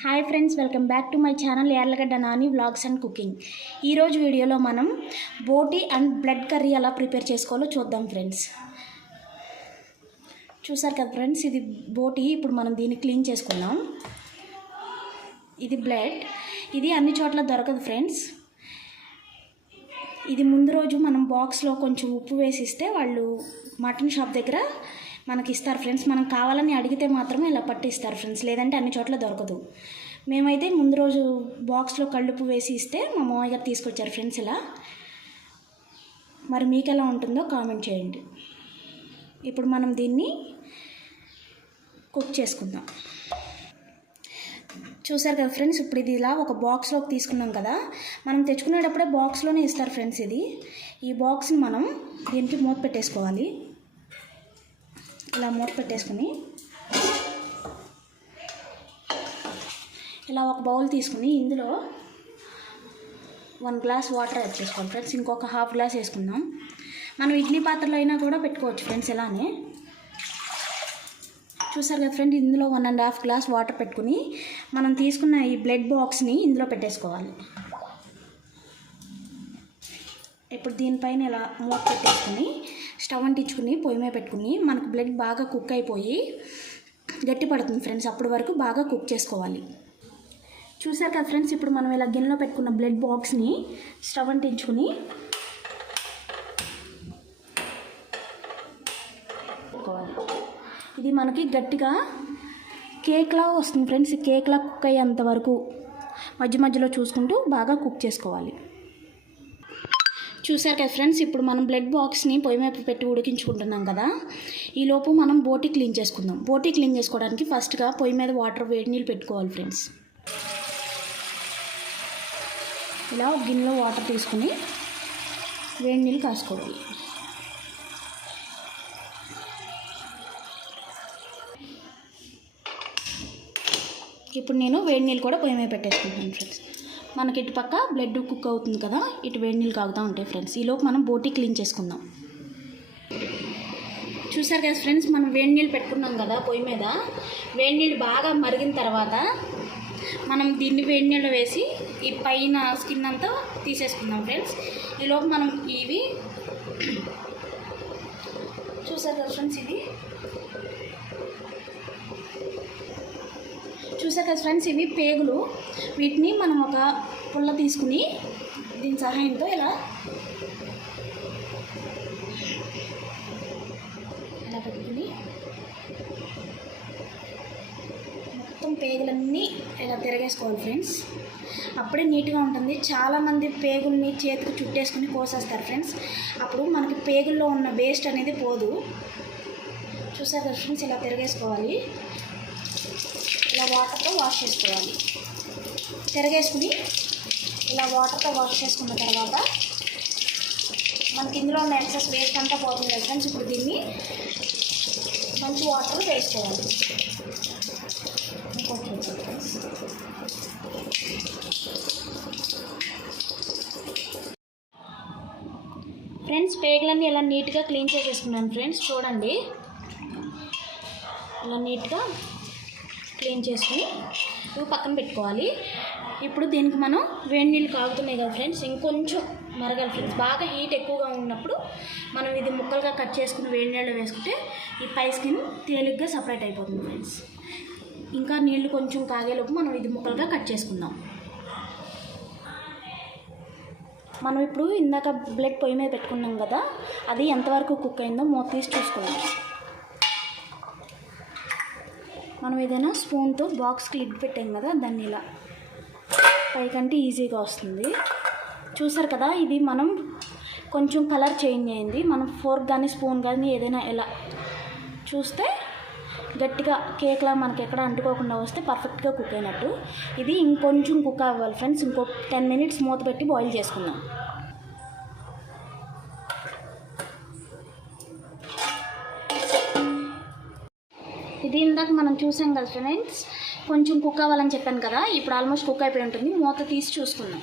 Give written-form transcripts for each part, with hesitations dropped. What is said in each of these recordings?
Hi friends, welcome back to my channel Yarlagadda Nani vlogs and cooking. ఈరోజు వీడియోలో మనం బోటీ and blood curry ఎలా prepare చేసుకోవాలో చూద్దాం ఫ్రెండ్స్. చూసారు కదా ఫ్రెండ్స్, ఇది బోటీ. ఇప్పుడు మనం దీన్ని క్లీన్ చేసుకుందాం. ఇది బ్లడ్. ఇది అన్ని చోట్ల దొరకదు ఫ్రెండ్స్. ఇది ముందు రోజు మనం బాక్స్లో కొంచెం ఉప్పు వేసిస్తే వాళ్ళు మటన్ షాప్ దగ్గర మనకి ఇస్తారు ఫ్రెండ్స్. మనం కావాలని అడిగితే మాత్రమే ఇలా పట్టిస్తారు ఫ్రెండ్స్, లేదంటే అన్ని చోట్ల దొరకదు. మేమైతే ముందు రోజు బాక్స్లో కళ్ళుప్పు వేసి ఇస్తే మా మామయ్య గారు తీసుకొచ్చారు ఫ్రెండ్స్ ఇలా. మరి మీకు ఎలా ఉంటుందో కామెంట్ చేయండి. ఇప్పుడు మనం దీన్ని కుక్ చేసుకుందాం. చూసారు కదా ఫ్రెండ్స్, ఇప్పుడు ఇది ఇలా ఒక బాక్స్లోకి తీసుకున్నాం కదా. మనం తెచ్చుకునేటప్పుడే బాక్స్లోనే ఇస్తారు ఫ్రెండ్స్. ఈ బాక్స్ని మనం దీనికి మూత పెట్టేసుకోవాలి. ఇలా మూత పెట్టేసుకుని ఇలా ఒక బౌల్ తీసుకుని ఇందులో 1 గ్లాస్ వాటర్ యాడ్ చేసుకోవాలి ఫ్రెండ్స్. ఇంకొక ½ గ్లాస్ వేసుకుందాం. మనం ఇడ్లీ పాత్రలో అయినా కూడా పెట్టుకోవచ్చు ఫ్రెండ్స్ ఇలానే. చూసారు కదా ఫ్రెండ్, ఇందులో 1½ గ్లాస్ వాటర్ పెట్టుకుని మనం తీసుకున్న ఈ బ్లడ్ బాక్స్ని ఇందులో పెట్టేసుకోవాలి. ఇప్పుడు దీనిపైన ఇలా మూత పెట్టేసుకుని స్టవ్ అంటించుకుని పొయ్యి మీద పెట్టుకుని మనకు బ్లడ్ బాగా కుక్ అయిపోయి గట్టి పడుతుంది ఫ్రెండ్స్. అప్పటి వరకు బాగా కుక్ చేసుకోవాలి. చూసారు కదా ఫ్రెండ్స్, ఇప్పుడు మనం ఇలా గిన్నెలో పెట్టుకున్న బ్లడ్ బాక్స్ని స్టవ్ అంటించుకుని ఇది మనకి గట్టిగా కేక్లా వస్తుంది ఫ్రెండ్స్. ఈ కేక్లా కుక్ అయ్యేంత వరకు మధ్య మధ్యలో చూసుకుంటూ బాగా కుక్ చేసుకోవాలి. చూసారు కదా ఫ్రెండ్స్, ఇప్పుడు మనం బ్లడ్ బాక్స్ని పొయ్యి మీద పెట్టి ఉడికించుకుంటున్నాం కదా. ఈలోపు మనం బోటీ క్లీన్ చేసుకుందాం. బోటీ క్లీన్ చేసుకోవడానికి ఫస్ట్గా పొయ్యి మీద వేడి నీళ్ళు పెట్టుకోవాలి ఫ్రెండ్స్. ఇలా ఒక గిన్నెలో వాటర్ తీసుకుని వేడి నీళ్ళు కాసుకోవాలి. ఇప్పుడు నేను వేడి నీళ్ళు కూడా పొయ్యి మీద పెట్టేసుకుంటాను ఫ్రెండ్స్. మనకి ఇటు పక్క బ్లడ్ కుక్ అవుతుంది కదా, ఇటు వేడి నీళ్ళు కాగుతూ ఉంటాయి ఫ్రెండ్స్. ఈలోపు మనం బోటీ క్లీన్ చేసుకుందాం. చూసారు కదా ఫ్రెండ్స్, మనం వేడి నీళ్ళు పెట్టుకున్నాం కదా పొయ్యి మీద. వేడి నీళ్ళు బాగా మరిగిన తర్వాత మనం దీన్ని వేడి నీళ్ళు వేసి ఈ పైన స్కిన్ అంతా తీసేసుకుందాం ఫ్రెండ్స్. ఈలోపు మనం ఇవి చూసారు కదా ఫ్రెండ్స్, ఇవి పేగులు. వీటిని మనం ఒక పుల్ల తీసుకుని దీని సహాయంతో ఇలా పెట్టుకుని మొత్తం పేగులన్నీ ఇలా తిరగేసుకోవాలి ఫ్రెండ్స్. అప్పుడే నీట్గా ఉంటుంది. చాలామంది పేగుల్ని చేతికి చుట్టేసుకుని కోసేస్తారు ఫ్రెండ్స్. అప్పుడు మనకి పేగుల్లో ఉన్న వేస్ట్ అనేది పోదు. చూసారు కదా ఫ్రెండ్స్, ఇలా తిరగేసుకోవాలి. ఇలా వాటర్తో వాష్ చేసుకోవాలి. తిరగేసుకుని ఇలా వాటర్తో వాష్ చేసుకున్న తర్వాత మనకి ఇందులో ఉన్న ఎక్సెస్ వేస్ట్ అంతా పోతుంది కదా ఫ్రెండ్స్. ఇప్పుడు దీన్ని మంచి వాటర్ వేసుకోవాలి. ఫ్రెండ్స్, పేగులన్నీ ఇలా నీట్గా క్లీన్ చేసేసుకున్నాను ఫ్రెండ్స్. చూడండి, ఇలా నీట్గా క్లీన్ చేసుకుని ఇవి పక్కన పెట్టుకోవాలి. ఇప్పుడు దీనికి మనం వేడి నీళ్ళు కాగుతున్నాయి కదా ఫ్రెండ్స్, ఇంకొంచెం మరగాలి ఫ్రెండ్స్. బాగా హీట్ ఎక్కువగా ఉన్నప్పుడు మనం ఇది ముక్కలుగా కట్ చేసుకుని వేడి నీళ్ళు వేసుకుంటే ఈ పై స్కిన్ తేలిగ్గా సపరేట్ అయిపోతుంది ఫ్రెండ్స్. ఇంకా నీళ్ళు కొంచెం కాగేలోపు మనం ఇది ముక్కలుగా కట్ చేసుకుందాం. మనం ఇప్పుడు ఇందాక బ్లడ్ పొయ్యి మీద పెట్టుకున్నాం కదా, అది ఎంతవరకు కుక్ అయిందో మూత తీసి చూసుకుందాం. మనం ఏదైనా స్పూన్తో బాక్స్కి లిడ్ పెట్టాం కదా, దాన్ని ఇలా పైకంటే ఈజీగా వస్తుంది. చూసారు కదా, ఇది మనం కొంచెం కలర్ చేంజ్ అయింది. మనం ఫోర్క్ కానీ స్పూన్ కానీ ఏదైనా ఇలా చూస్తే గట్టిగా కేక్లా మనకి ఎక్కడ అంటుకోకుండా వస్తే పర్ఫెక్ట్గా కుక్ అయినట్టు. ఇది ఇంకొంచెం కుక్ అవ్వాలి ఫ్రెండ్స్. ఇంకో 10 మినిట్స్ మూత పెట్టి బాయిల్ చేసుకుందాం. ఇది ఇందాక మనం చూసాం కదా ఫ్రెండ్స్, కొంచెం కుక్ అవ్వాలని చెప్పాను కదా. ఇప్పుడు ఆల్మోస్ట్ కుక్ అయిపోయి ఉంటుంది. మూత తీసి చూసుకుందాం.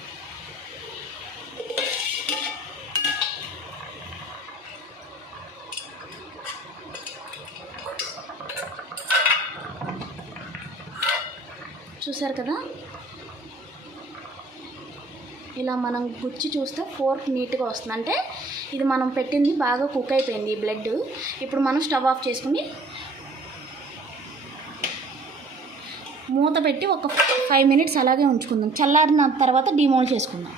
చూసారు కదా, ఇలా మనం గుచ్చి చూస్తే ఫోర్క్ నీట్గా వస్తుంది. అంటే ఇది మనం పెట్టింది బాగా కుక్ అయిపోయింది ఈ బ్లడ్. ఇప్పుడు మనం స్టవ్ ఆఫ్ చేసుకుని మూత పెట్టి ఒక 5 మినిట్స్ అలాగే ఉంచుకుందాం. చల్లారిన తర్వాత డిమోల్డ్ చేసుకుందాం.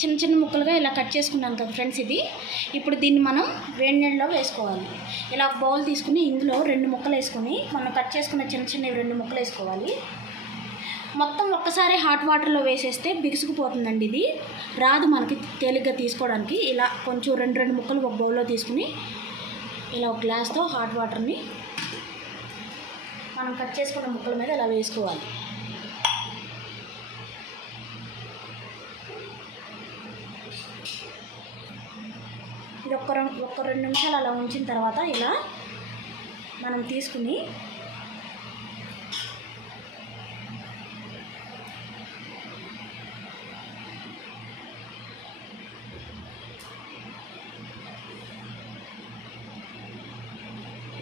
చిన్న చిన్న ముక్కలుగా ఇలా కట్ చేసుకున్నాను కదా ఫ్రెండ్స్. ఇప్పుడు దీన్ని మనం వేడి నీళ్ళలో వేసుకోవాలి. ఇలా ఒక బౌల్ తీసుకుని ఇందులో 2 ముక్కలు వేసుకొని మనం కట్ చేసుకున్న చిన్న చిన్నవి 2 ముక్కలు వేసుకోవాలి. మొత్తం ఒక్కసారి హాట్ వాటర్లో వేసేస్తే బిగుసుకుపోతుందండి. ఇది రాదు మనకి తేలిగ్గా తీసుకోవడానికి. ఇలా కొంచెం 2 ముక్కలు ఒక బౌల్లో తీసుకుని ఇలా ఒక గ్లాస్తో హాట్ వాటర్ని మనం కట్ చేసుకున్న ముక్కల మీద ఇలా వేసుకోవాలి. ఇది ఒక 2 నిమిషాలు అలా ఉంచిన తర్వాత ఇలా మనం తీసుకుని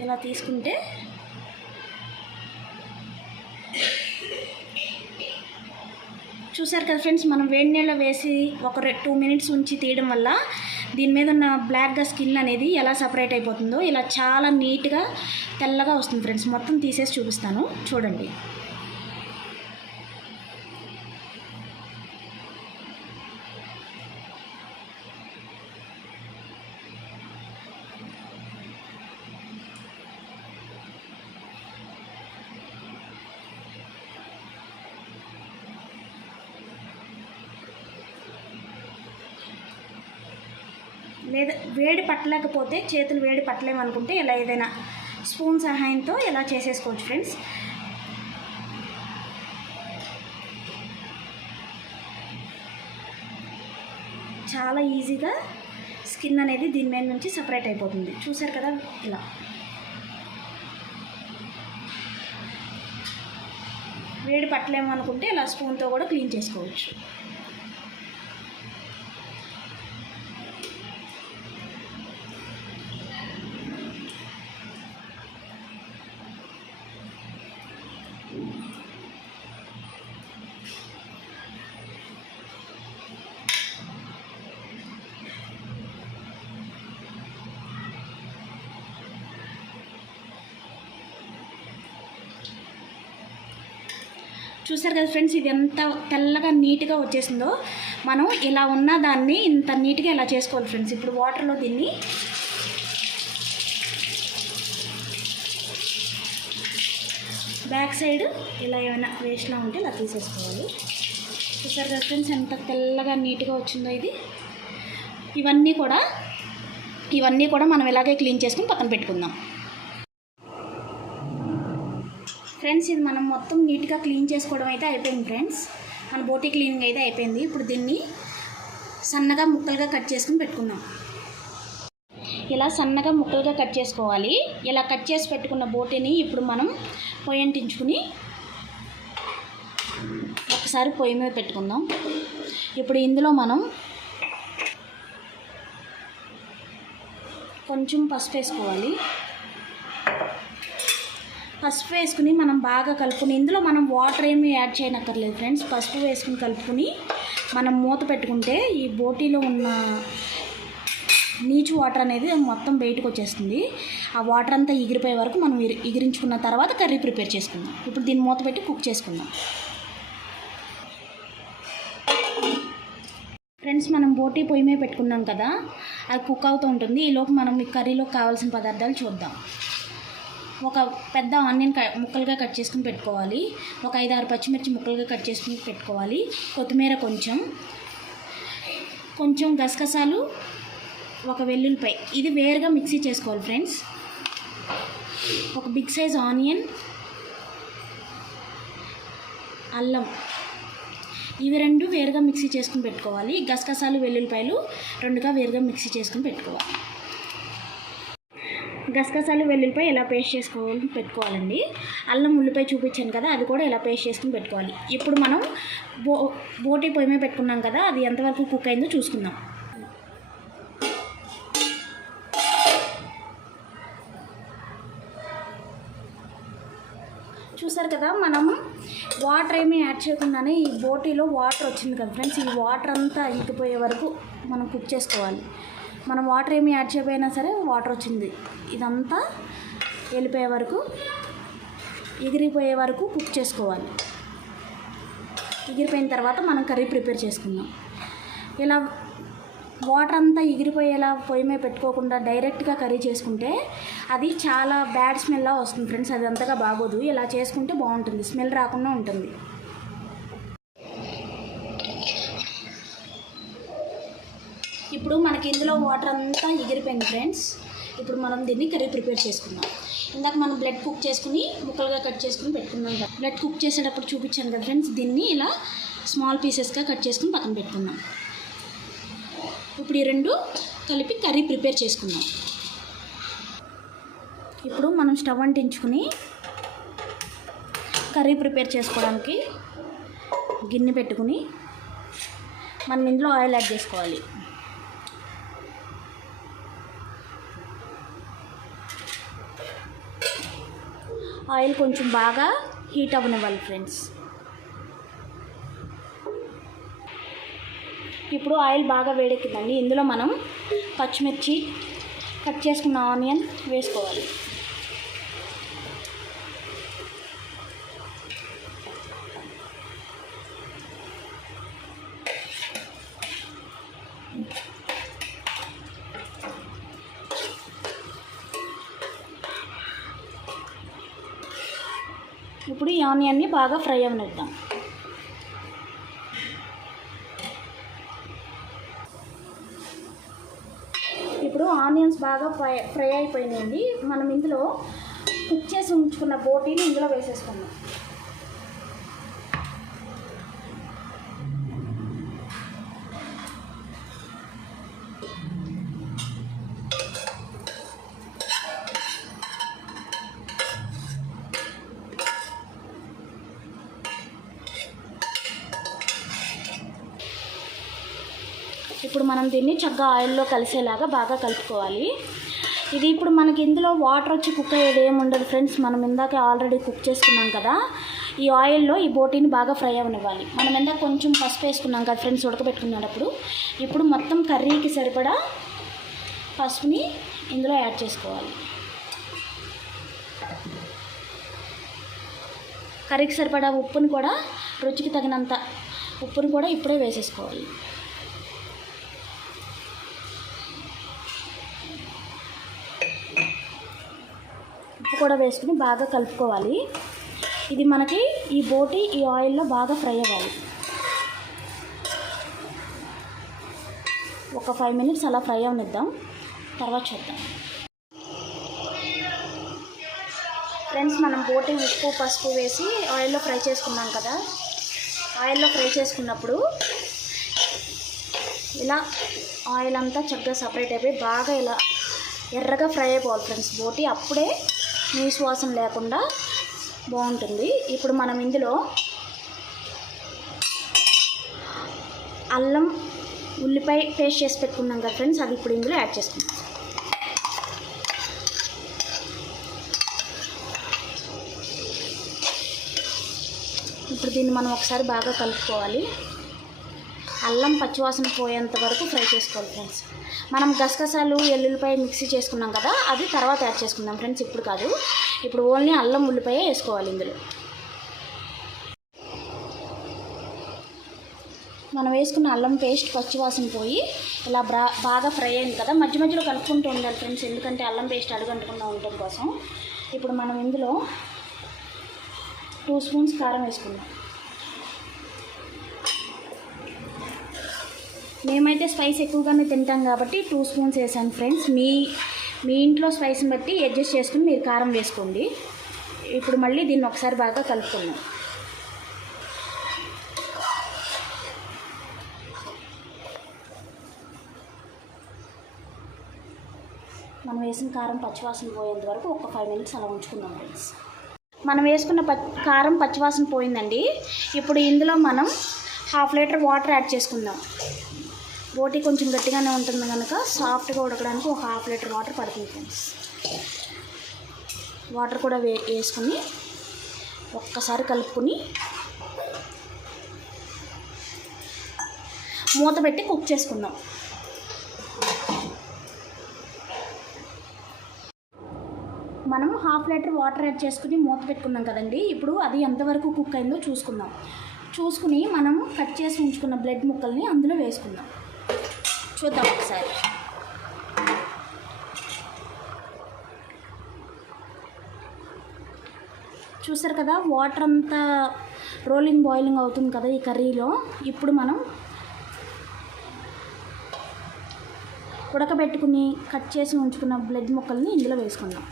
ఇలా తీసుకుంటే చూసారు కదా ఫ్రెండ్స్, మనం వేడి నీళ్ళలో వేసి ఒక 2 మినిట్స్ ఉంచి తీయడం వల్ల దీని మీద ఉన్న బ్లాక్గా స్కిన్ అనేది ఎలా సపరేట్ అయిపోతుందో ఇలా చాలా నీట్గా తెల్లగా వస్తుంది ఫ్రెండ్స్. మొత్తం తీసేసి చూపిస్తాను చూడండి. లేదా వేడి పట్టలేకపోతే, చేతులు వేడి పట్టలేమనుకుంటే ఇలా ఏదైనా స్పూన్ సహాయంతో ఇలా చేసేసుకోవచ్చు ఫ్రెండ్స్. చాలా ఈజీగా స్కిన్ అనేది దీని మీద నుంచి సపరేట్ అయిపోతుంది. చూసారు కదా, ఇలా వేడి పట్టలేము అనుకుంటే ఇలా స్పూన్తో కూడా క్లీన్ చేసుకోవచ్చు. చూసారు కదా ఫ్రెండ్స్, ఇది ఎంత తెల్లగా నీట్గా వచ్చేసిందో. మనం ఇలా ఉన్న దాన్ని ఇంత నీట్గా ఇలా చేసుకోవాలి ఫ్రెండ్స్. ఇప్పుడు వాటర్లో దీన్ని బ్యాక్ సైడ్ ఇలా ఏమైనా వేస్ట్లా ఉంటే ఇలా తీసేసుకోవాలి. చూసారు కదా ఫ్రెండ్స్, ఎంత తెల్లగా నీట్గా వచ్చిందో ఇది. ఇవన్నీ కూడా మనం ఇలాగే క్లీన్ చేసుకుని పక్కన పెట్టుకుందాం ఫ్రెండ్స్. ఇది మనం మొత్తం నీట్గా క్లీన్ చేసుకోవడం అయితే అయిపోయింది ఫ్రెండ్స్. మన బోటీ క్లీనింగ్ అయితే అయిపోయింది. ఇప్పుడు దీన్ని సన్నగా ముక్కలుగా కట్ చేసుకుని పెట్టుకుందాం. ఇలా సన్నగా ముక్కలుగా కట్ చేసుకోవాలి. ఇలా కట్ చేసి పెట్టుకున్న బోటీని ఇప్పుడు మనం పొయ్యి అంటించుకుని ఒకసారి పొయ్యి మీద పెట్టుకుందాం. ఇప్పుడు ఇందులో మనం కొంచెం పసుపు వేసుకోవాలి. పసుపు వేసుకుని మనం బాగా కలుపుకుని, ఇందులో మనం వాటర్ ఏమీ యాడ్ చేయనక్కర్లేదు ఫ్రెండ్స్. పసుపు వేసుకుని కలుపుకుని మనం మూత పెట్టుకుంటే ఈ బోటీలో ఉన్న నీచు వాటర్ అనేది మొత్తం బయటకు వచ్చేస్తుంది. ఆ వాటర్ అంతా ఎగిరిపోయే వరకు మనం ఎగిరించుకున్న తర్వాత కర్రీ ప్రిపేర్ చేసుకుందాం. ఇప్పుడు దీన్ని మూత పెట్టి కుక్ చేసుకుందాం ఫ్రెండ్స్. మనం బోటీ పొయ్యి మీద పెట్టుకున్నాం కదా, అది కుక్ అవుతూ ఉంటుంది. ఈలోపు మనం ఈ కర్రీలోకి కావాల్సిన పదార్థాలు చూద్దాం. ఒక పెద్ద ఆనియన్ ముక్కలుగా కట్ చేసుకుని పెట్టుకోవాలి. ఒక 5-6 పచ్చిమిర్చి ముక్కలుగా కట్ చేసుకుని పెట్టుకోవాలి. కొత్తిమీర కొంచెం గసగసాలు, ఒక వెల్లుల్లిపాయ, ఇది వేరుగా మిక్సీ చేసుకోవాలి ఫ్రెండ్స్. ఒక బిగ్ సైజ్ ఆనియన్, అల్లం, ఇవి 2 వేరుగా మిక్సీ చేసుకుని పెట్టుకోవాలి. గసగసాలు, వెల్లుల్లిపాయలు 2గా వేరుగా మిక్సీ చేసుకుని పెట్టుకోవాలి. గసగసాలు, వెల్లుల్లిపాయ ఇలా పేస్ట్ చేసుకోవాలి పెట్టుకోవాలండి. అల్లం, ఉల్లిపాయ చూపించాను కదా, అది కూడా ఇలా పేస్ట్ చేసుకుని పెట్టుకోవాలి. ఇప్పుడు మనం బోటీ పొయ్యి మీద పెట్టుకున్నాం కదా, అది ఎంతవరకు కుక్ అయిందో చూసుకుందాం. చూసారు కదా, మనం వాటర్ ఏమీ యాడ్ చేయకుండానే ఈ బోటీలో వాటర్ వచ్చింది కదా ఫ్రెండ్స్. ఈ వాటర్ అంతా ఇంకిపోయే వరకు మనం కుక్ చేసుకోవాలి. మనం వాటర్ ఏమీ యాడ్ చేయకపోయినా సరే వాటర్ వచ్చింది, ఇదంతా వెళ్ళిపోయే వరకు, ఎగిరిపోయే వరకు కుక్ చేసుకోవాలి. ఎగిరిపోయిన తర్వాత మనం కర్రీ ప్రిపేర్ చేసుకుందాం. ఇలా వాటర్ అంతా ఎగిరిపోయేలా పొయ్యి మీద పెట్టుకోకుండా డైరెక్ట్గా కర్రీ చేసుకుంటే అది చాలా బ్యాడ్ స్మెల్లా వస్తుంది ఫ్రెండ్స్. అది అంతగా బాగోదు. ఇలా చేసుకుంటే బాగుంటుంది, స్మెల్ రాకుండా ఉంటుంది. ఇప్పుడు మనకి ఇందులో వాటర్ అంతా ఎగిరిపోయింది ఫ్రెండ్స్. ఇప్పుడు మనం దీన్ని కర్రీ ప్రిపేర్ చేసుకుందాం. ఇందాక మనం బ్లడ్ కుక్ చేసుకుని ముక్కలుగా కట్ చేసుకుని పెట్టుకుందాం కదా. బ్లడ్ కుక్ చేసేటప్పుడు చూపించాను కదా ఫ్రెండ్స్. దీన్ని ఇలా స్మాల్ పీసెస్గా కట్ చేసుకుని పక్కన పెట్టుకుందాం. ఇప్పుడు ఈ రెండు కలిపి కర్రీ ప్రిపేర్ చేసుకుందాం. ఇప్పుడు మనం స్టవ్ అంటించుకుని కర్రీ ప్రిపేర్ చేసుకోవడానికి గిన్నె పెట్టుకుని మనం ఇందులో ఆయిల్ యాడ్ చేసుకోవాలి. ఆయిల్ కొంచెం బాగా హీట్ అవ్వనివ్వాలి ఫ్రెండ్స్. ఇప్పుడు ఆయిల్ బాగా వేడెక్కిందండి. ఇందులో మనం పచ్చిమిర్చి, కట్ చేసుకున్న ఆనియన్ వేసుకోవాలి. ఇప్పుడు ఈ ఆనియన్ని బాగా ఫ్రై అవనిద్దాం. ఇప్పుడు ఆనియన్స్ బాగా ఫ్రై అయిపోయినాయండి. మనం ఇందులో కుక్ చేసి ఉంచుకున్న బోటీని ఇందులో వేసేసుకుందాం. ఇప్పుడు మనం దీన్ని చక్కగా ఆయిల్లో కలిసేలాగా బాగా కలుపుకోవాలి. ఇది ఇప్పుడు మనకి ఇందులో వాటర్ వచ్చి కుక్ అయ్యేది ఏమి ఉండదు ఫ్రెండ్స్. మనం ఇందాక ఆల్రెడీ కుక్ చేసుకున్నాం కదా. ఈ ఆయిల్లో ఈ బోటీని బాగా ఫ్రై అవనివ్వాలి. మనం ఇందాక కొంచెం పసుపు వేసుకున్నాం కదా ఫ్రెండ్స్ ఉడకబెట్టుకునేటప్పుడు. ఇప్పుడు మొత్తం కర్రీకి సరిపడా పసుపుని ఇందులో యాడ్ చేసుకోవాలి. కర్రీకి సరిపడా ఉప్పుని కూడా, రుచికి తగినంత ఉప్పుని కూడా ఇప్పుడే వేసేసుకోవాలి. కూడా వేసుకుని బాగా కలుపుకోవాలి. ఇది మనకి ఈ బోటీ ఈ ఆయిల్లో బాగా ఫ్రై అవ్వాలి. ఒక 5 minutes అలా ఫ్రై అవనిద్దాం, తర్వాత చూద్దాం. ఫ్రెండ్స్, మనం బోటీ ఉప్పు పసుపు వేసి ఆయిల్లో ఫ్రై చేసుకున్నాం కదా. ఆయిల్లో ఫ్రై చేసుకున్నప్పుడు ఇలా ఆయిల్ అంతా చక్కగా సపరేట్ అయిపోయి బాగా ఇలా ఎర్రగా ఫ్రై అయిపోవాలి ఫ్రెండ్స్ బోటీ. అప్పుడే నీసు వాసన లేకుండా బాగుంటుంది. ఇప్పుడు మనం ఇందులో అల్లం ఉల్లిపాయ పేస్ట్ చేసి పెట్టుకున్నాం కదా ఫ్రెండ్స్, అది ఇప్పుడు ఇందులో యాడ్ చేసుకుంటాం. ఇప్పుడు దీన్ని మనం ఒకసారి బాగా కలుపుకోవాలి. అల్లం పచ్చివాసన పోయేంత వరకు ఫ్రై చేసుకోవాలి ఫ్రెండ్స్. మనం గసగసాలు ఎల్లుల్లిపాయ మిక్సీ చేసుకున్నాం కదా, అది తర్వాత యాడ్ చేసుకుందాం ఫ్రెండ్స్, ఇప్పుడు కాదు. ఇప్పుడు ఓన్లీ అల్లం ఉల్లిపాయ వేసుకోవాలి ఇందులో. మనం వేసుకున్న అల్లం పేస్ట్ పచ్చివాసన పోయి ఇలా బాగా ఫ్రై అయింది కదా. మధ్య మధ్యలో కలుపుకుంటూ ఉండాలి ఫ్రెండ్స్, ఎందుకంటే అల్లం పేస్ట్ అడుగంటకుండా ఉండటం కోసం. ఇప్పుడు మనం ఇందులో 2 స్పూన్స్ కారం వేసుకుందాం. మేమైతే స్పైస్ ఎక్కువగానే తింటాం కాబట్టి 2 స్పూన్స్ వేసాను ఫ్రెండ్స్. మీ ఇంట్లో స్పైస్ని బట్టి అడ్జస్ట్ చేసుకుని మీరు కారం వేసుకోండి. ఇప్పుడు మళ్ళీ దీన్ని ఒకసారి బాగా కలుపుకుందాం. మనం వేసిన కారం పచ్చివాసన పోయేంత వరకు ఒక 5 minutes అలా ఉంచుకుందాం ఫ్రెండ్స్. మనం వేసుకున్న కారం పచ్చివాసన పోయిందండి. ఇప్పుడు ఇందులో మనం 1/2 లీటర్ వాటర్ యాడ్ చేసుకుందాం. బోటీ కొంచెం గట్టిగానే ఉంటుంది కనుక సాఫ్ట్గా ఉడకడానికి ఒక 1/2 లీటర్ వాటర్ పడుతుంది ఫ్రెండ్స్. వాటర్ కూడా వేసుకుని ఒక్కసారి కలుపుకొని మూత పెట్టి కుక్ చేసుకుందాం. మనం 1/2 లీటర్ వాటర్ యాడ్ చేసుకుని మూత పెట్టుకున్నాం కదండి. ఇప్పుడు అది ఎంతవరకు కుక్ అయిందో చూసుకుందాం. చూసుకుని మనం కట్ చేసి ఉంచుకున్న బ్రెడ్ ముక్కల్ని అందులో వేసుకుందాం. చూద్దాం ఒకసారి. చూసారు కదా, వాటర్ అంతా బాయిలింగ్ అవుతుంది కదా ఈ కర్రీలో. ఇప్పుడు మనం ఉడకబెట్టుకుని కట్ చేసి ఉంచుకున్న బ్రెడ్ ముక్కల్ని ఇందులో వేసుకుందాం.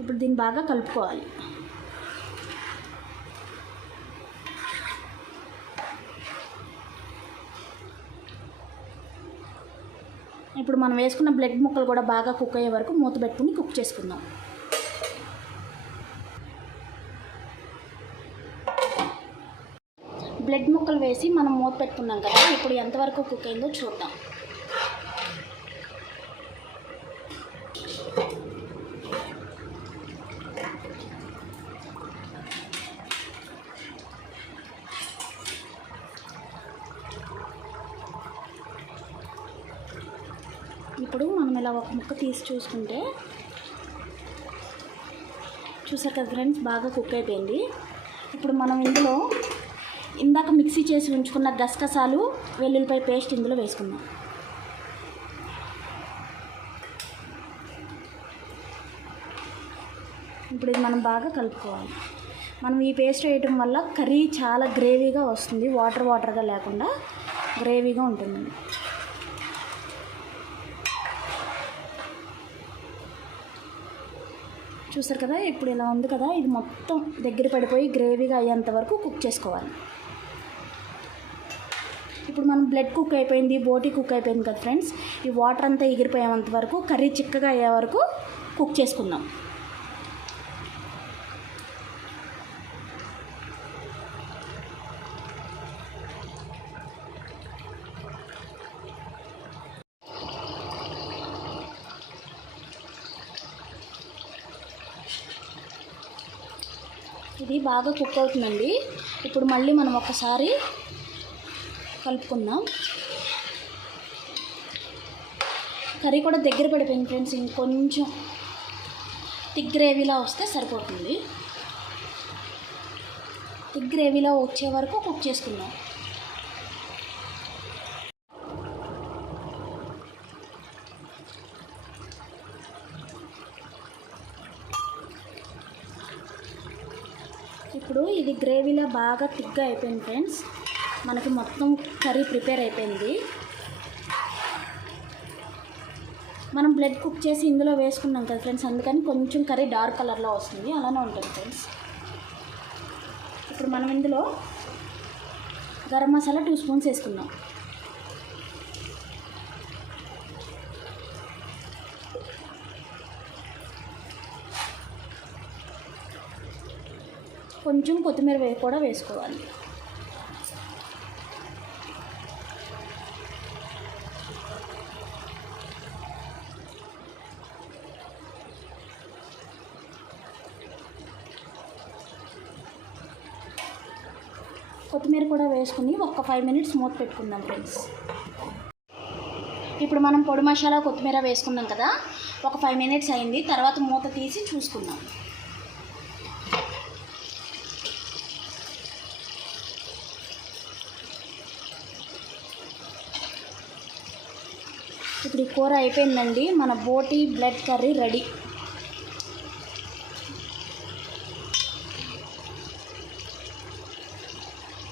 ఇప్పుడు దీన్ని బాగా కలుపుకోవాలి. ఇప్పుడు మనం వేసుకున్న బ్రెడ్ ముక్కలు కూడా బాగా కుక్ అయ్యే వరకు మూత పెట్టుకుని కుక్ చేసుకుందాం. బ్రెడ్ ముక్కలు వేసి మనం మూత పెట్టుకున్నాం కదా. ఇప్పుడు ఎంతవరకు కుక్ అయిందో చూద్దాం. ఇప్పుడు మనం ఇలా ఒక ముక్క తీసి చూసుకుంటే చూసారు కదా ఫ్రెండ్స్, బాగా కుక్ అయిపోయింది. ఇప్పుడు మనం ఇందులో ఇందాక మిక్సీ చేసి ఉంచుకున్న గసగసాలు, వెల్లుల్లిపాయ పేస్ట్ ఇందులో వేసుకుందాం. ఇప్పుడు ఇది మనం బాగా కలుపుకోవాలి. మనం ఈ పేస్ట్ వేయటం వల్ల కర్రీ చాలా గ్రేవీగా వస్తుంది, వాటర్గా లేకుండా గ్రేవీగా ఉంటుంది. చూసారు కదా, ఇప్పుడు ఇలా ఉంది కదా. ఇది మొత్తం దగ్గర పడిపోయి గ్రేవీగా అయ్యేంత వరకు కుక్ చేసుకోవాలి. ఇప్పుడు మనం బ్రెడ్ కుక్ అయిపోయింది, బోటీ కుక్ అయిపోయింది కదా ఫ్రెండ్స్. ఈ వాటర్ అంతా ఎగిరిపోయేంత వరకు, కర్రీ చిక్కగా అయ్యే వరకు కుక్ చేసుకుందాం. ఇది బాగా కుక్ అవుతుందండి. ఇప్పుడు మళ్ళీ మనం ఒకసారి కలుపుకుందాం. కర్రీ కూడా దగ్గర పడిపోయింది ఫ్రెండ్స్. ఇంకొంచెం థిక్ గ్రేవీలా వస్తే సరిపోతుంది. థిక్ గ్రేవీలా వచ్చే వరకు కుక్ చేసుకుందాం. ఇప్పుడు ఇది గ్రేవీలో బాగా థిక్గా అయిపోయింది ఫ్రెండ్స్. మనకి మొత్తం కర్రీ ప్రిపేర్ అయిపోయింది. మనం బ్రెడ్ కుక్ చేసి ఇందులో వేసుకున్నాం కదా ఫ్రెండ్స్, అందుకని కొంచెం కర్రీ డార్క్ కలర్లో వస్తుంది, అలానే ఉంటుంది ఫ్రెండ్స్. ఇప్పుడు మనం ఇందులో గరం మసాలా 2 స్పూన్స్ వేసుకుందాం. కొంచెం కొత్తిమీర కూడా వేసుకోవాలి. కొత్తిమీర కూడా వేసుకుని ఒక 5 మినిట్స్ మూత పెట్టుకుందాం ఫ్రెండ్స్. ఇప్పుడు మనం పొడి మసాలా, కొత్తిమీర వేసుకున్నాం కదా. ఒక 5 మినిట్స్ అయింది. తర్వాత మూత తీసి చూసుకుందాం. ఇప్పుడు ఈ కూర అయిపోయిందండి. మన బోటీ బ్రెడ్ కర్రీ రెడీ.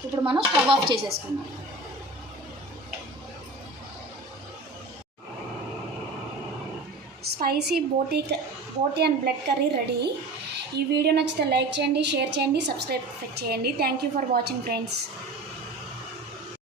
ఇప్పుడు మనం స్టవ్ ఆఫ్ చేసేసుకుందాం. స్పైసీ బోటీ అండ్ బ్రెడ్ కర్రీ రెడీ. ఈ వీడియో నచ్చితే లైక్ చేయండి, షేర్ చేయండి, సబ్స్క్రైబ్ చేయండి. Thank you for watching friends.